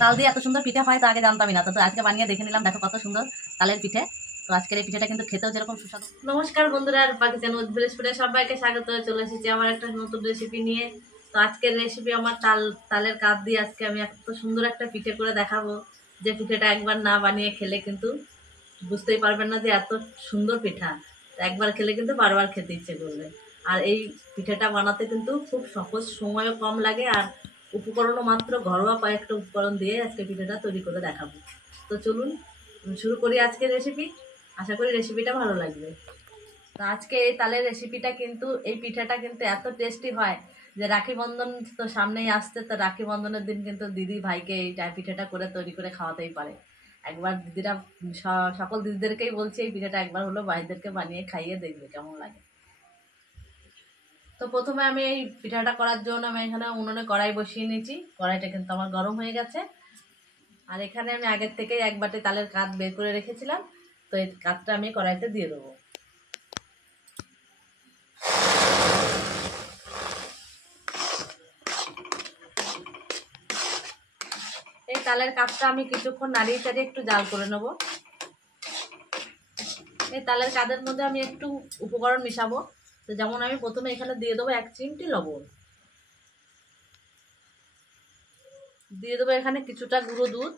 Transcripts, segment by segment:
তাল দিয়ে এত সুন্দর পিঠে হয় তো আগে জানতামই না, তো আজকে বানিয়ে দেখে নিলাম। দেখো কত সুন্দর তালের পিঠে। তো আজকের এই পিঠেটা কিন্তু খেতেও যেরকম সুস্বাদু। নমস্কার বন্ধুরা, পাকিস্তান ভিলেজপুরে সবাইকে স্বাগত। চলে এসেছি আমার একটা নতুন রেসিপি নিয়ে। তো আজকের রেসিপি আমার তালের কাপ দিয়ে আজকে আমি এত সুন্দর একটা পিঠে করে দেখাবো, যে পিঠেটা একবার না বানিয়ে খেলে কিন্তু বুঝতেই পারবেন না যে এত সুন্দর পিঠা। একবার খেলে কিন্তু বারবার খেতে ইচ্ছে করবে। আর এই পিঠেটা বানাতে কিন্তু খুব সহজ, সময়ও কম লাগে, আর উপকরণও মাত্র ঘরোয়া কয়েকটা উপকরণ দিয়ে আজকে পিঠেটা তৈরি করে দেখাবো। তো চলুন শুরু করি আজকের রেসিপি। আশা করি রেসিপিটা ভালো লাগবে। তো আজকে এই তালের রেসিপিটা কিন্তু, এই পিঠাটা কিন্তু এত টেস্টি হয় যে রাখি বন্ধন তো সামনেই আসছে। তো রাখি বন্ধনের দিন কিন্তু দিদি ভাইকে এই পিঠাটা করে তৈরি করে খাওয়াতেই পারে। একবার দিদিরা সকল দিদিদেরকেই বলছে এই পিঠাটা একবার হলো ভাইদেরকে বানিয়ে খাইয়ে দেখবে কেমন লাগে। তো প্রথমে আমি এই পিঠাটা করার জন্য আমি এখানে উনুনে কড়াই বসিয়ে নিয়েছি। কড়াইটা কিন্তু আমার গরম হয়ে গেছে। আর এখানে আমি আগের থেকেই এক বাটি তালের কাঠ বের করে রেখেছিলাম। তো এই কাঠটা আমি কড়াইতে দিয়ে দেবো। এই তালের কাঠটা আমি কিছুক্ষণ নাড়িয়ে চাড়িয়ে একটু জাল করে নেব। এই তালের কাঠের মধ্যে আমি একটু উপকরণ মিশাবো। তো যেমন আমি প্রথমে এখানে দিয়ে দেবো 1 চিমটি লবণ, দিয়ে দেবো এখানে কিছুটা গুঁড়ো দুধ।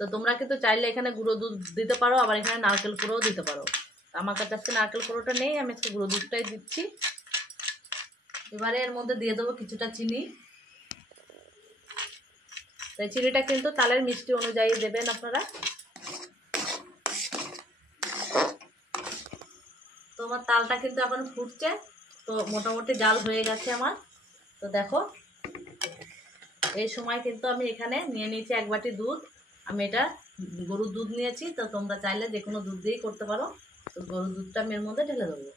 তো তোমরা কিন্তু চাইলে এখানে গুঁড়ো দুধ দিতে পারো, আবার এখানে নারকেল কুড়োও দিতে পারো। আমার কাছে আজকে নারকেল কুড়োটা নেই, আমি একটু গুঁড়ো দুধটাই দিচ্ছি। এবারে এর মধ্যে দিয়ে দেবো কিছুটা চিনি। তো এই চিনিটা কিন্তু তালের মিষ্টি অনুযায়ী দেবেন আপনারা। তো আমার তালটা কিন্তু এখন ফুটছে, তো মোটামুটি জাল হয়ে গেছে আমার। তো দেখো এই সময় কিন্তু আমি এখানে নিয়ে নিয়েছি 1 বাটি দুধ। আমি এটা গরুর দুধ নিয়েছি, তো তোমরা চাইলে যে কোনো দুধ দিয়েই করতে পারো। তো গরুর দুধটা আমি এর মধ্যে ঢেলে দেবো।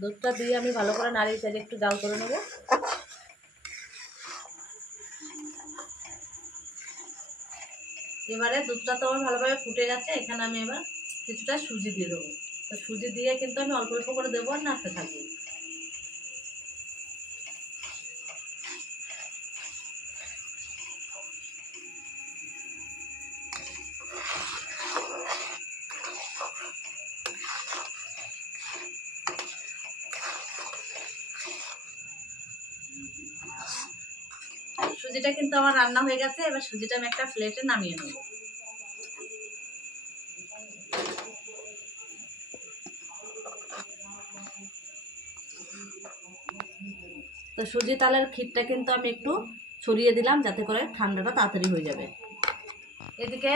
দুধটা দিয়ে আমি ভালো করে নাড়িয়ে চাড়িয়ে একটু জাল করে নেবো। এবারে দুধটা তো আমার ভালোভাবে ফুটে গেছে, এখানে আমি এবার কিছুটা সুজি দিয়ে দেবো। তো সুজি দিয়ে কিন্তু আমি অল্প অল্প করে দেবো আর নাড়তে থাকবো। সুজিটা কিন্তু আমার রান্না হয়ে গেছে। এবার সুজিটা আমি একটা প্লেটে নামিয়ে নেব। তো সুজি তালের ক্ষীরটা কিন্তু আমি একটু ছড়িয়ে দিলাম, যাতে করে ঠান্ডাটা তাড়াতাড়ি হয়ে যাবে। এদিকে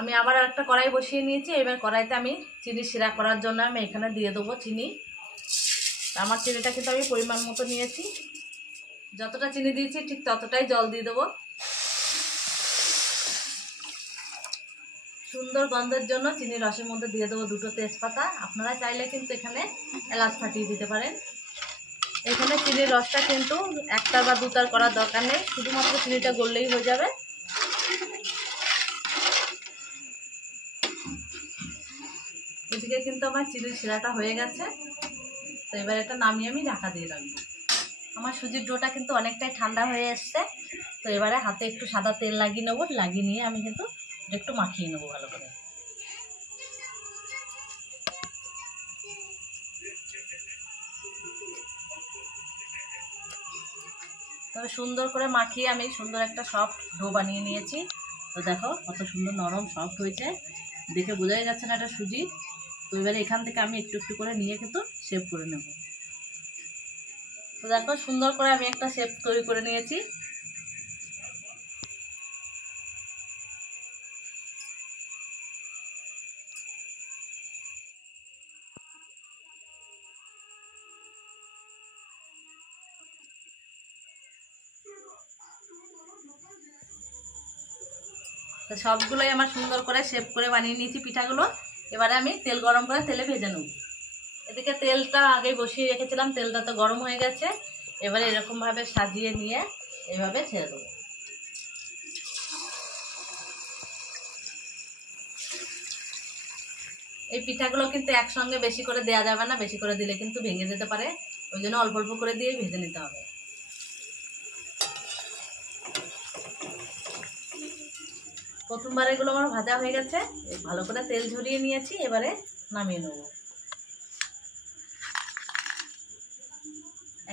আমি আবার একটা কড়াই বসিয়ে নিয়েছি। এবার কড়াইতে আমি চিনি শিরা করার জন্য আমি এখানে দিয়ে দেবো চিনি। আমার চিনিটা কিন্তু আমি পরিমাণ মতো নিয়েছি। যতটা চিনি দিয়েছি ঠিক ততটাই জল দিয়ে দেবো। সুন্দর গন্ধের জন্য চিনি রসের মধ্যে দিয়ে দেবো 2টো তেজপাতা। আপনারা চাইলে কিন্তু এখানে এলাচ ফাটিয়ে দিতে পারেন। এখানে চিনির রসটা কিন্তু 1টা বা 2টার করার দরকার নেই, শুধুমাত্র চিনিটা গললেই হয়ে যাবে। এদিকে কিন্তু আমার চিনির শিরাটা হয়ে গেছে। তো এবার এটা নামিয়ে আমি ঢাকা দিয়ে রাখবো। আমার সুজির ডোটা কিন্তু অনেকটাই ঠান্ডা হয়ে এসছে। তো এবারে হাতে একটু সাদা তেল লাগিয়ে নেবো, লাগিয়ে নিয়ে আমি কিন্তু একটু মাখিয়ে নেবো ভালো করে। তবে সুন্দর করে মাখিয়ে আমি সুন্দর একটা সফট ডো বানিয়ে নিয়েছি। তো দেখো কত সুন্দর নরম সফট হয়েছে, দেখে বোঝাই যাচ্ছে না এটা সুজি। তো এবারে এখান থেকে আমি একটু একটু করে নিয়ে কিন্তু শেপ করে নেব। তো দেখো সুন্দর করে আমি একটা শেপ তৈরি করে নিয়েছি। তো সবগুলোই আমার সুন্দর করে শেপ করে বানিয়ে নিয়েছি পিঠাগুলো। এবারে আমি তেল গরম করে তেলে ভেজে নেব। এদিকে তেলটা আগে বসিয়ে রেখেছিলাম, তেলটা তো গরম হয়ে গেছে। এবারে এরকমভাবে সাজিয়ে নিয়ে এইভাবে ছেড়ে দেবো। এই পিঠাগুলো কিন্তু একসঙ্গে বেশি করে দেওয়া যাবে না, বেশি করে দিলে কিন্তু ভেঙে যেতে পারে, ওই জন্য অল্প অল্প করে দিয়ে ভেজে নিতে হবে। প্রথমবার এগুলো আমার ভাজা হয়ে গেছে, ভালো করে তেল ঝরিয়ে নিয়েছি, এবারে নামিয়ে নেব।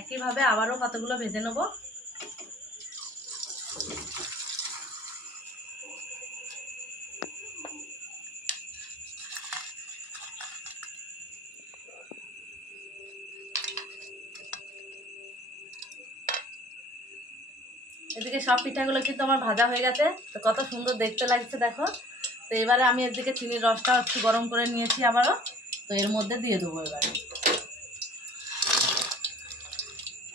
একইভাবে আবারও কতগুলো ভেজে নেব। এদিকে সব পিঠাগুলো কিন্তু আমার ভাজা হয়ে গেছে, তো কত সুন্দর দেখতে লাগছে দেখো। তো এবারে আমি এদিকে চিনির রসটা একটু গরম করে নিয়েছি আবারও, তো এর মধ্যে দিয়ে দেবো। এবারে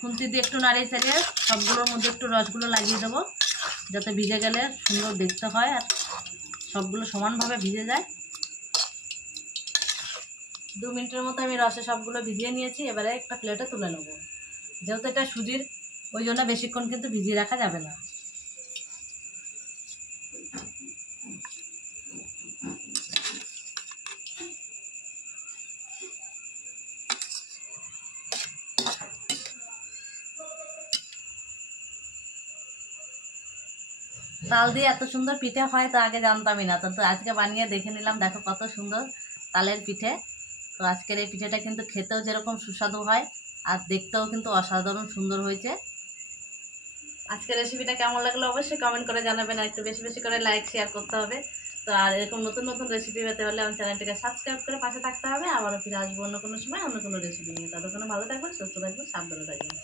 খুন্তি দিয়ে একটু নাড়িয়ে চাড়িয়ে সবগুলোর মধ্যে একটু রসগুলো লাগিয়ে দেবো, যাতে ভিজে গেলে সুন্দর দেখতে হয় আর সবগুলো সমানভাবে ভিজে যায়। 2 মিনিটের মতো আমি রসে সবগুলো ভিজিয়ে নিয়েছি, এবারে একটা প্লেটে তুলে নেবো। যেহেতু এটা সুজির, ওই জন্য বেশিক্ষণ কিন্তু ভিজিয়ে রাখা যাবে না। তাল দিয়ে এত সুন্দর পিঠে হয় তো আগে জানতামই না, তো আজকে বানিয়ে দেখে নিলাম, দেখো কত সুন্দর তালের পিঠে। তো আজকের এই পিঠেটা কিন্তু খেতেও যেরকম সুস্বাদু হয় আর দেখতেও কিন্তু অসাধারণ সুন্দর হয়েছে। আজকের রেসিপিটা কেমন লাগলো অবশ্যই কমেন্ট করে জানাবেন, আর একটু বেশি বেশি করে লাইক শেয়ার করতে হবে। তো আর এরকম নতুন নতুন রেসিপি পেতে হলে আমার চ্যানেলটিকে সাবস্ক্রাইব করে পাশে থাকতে হবে। আবারও ফিরে আসবো অন্য কোনো সময় অন্য কোনো রেসিপি নিয়ে। ততক্ষণে ভালো থাকবেন, সুস্থ থাকবেন, সাবধানে থাকবেন।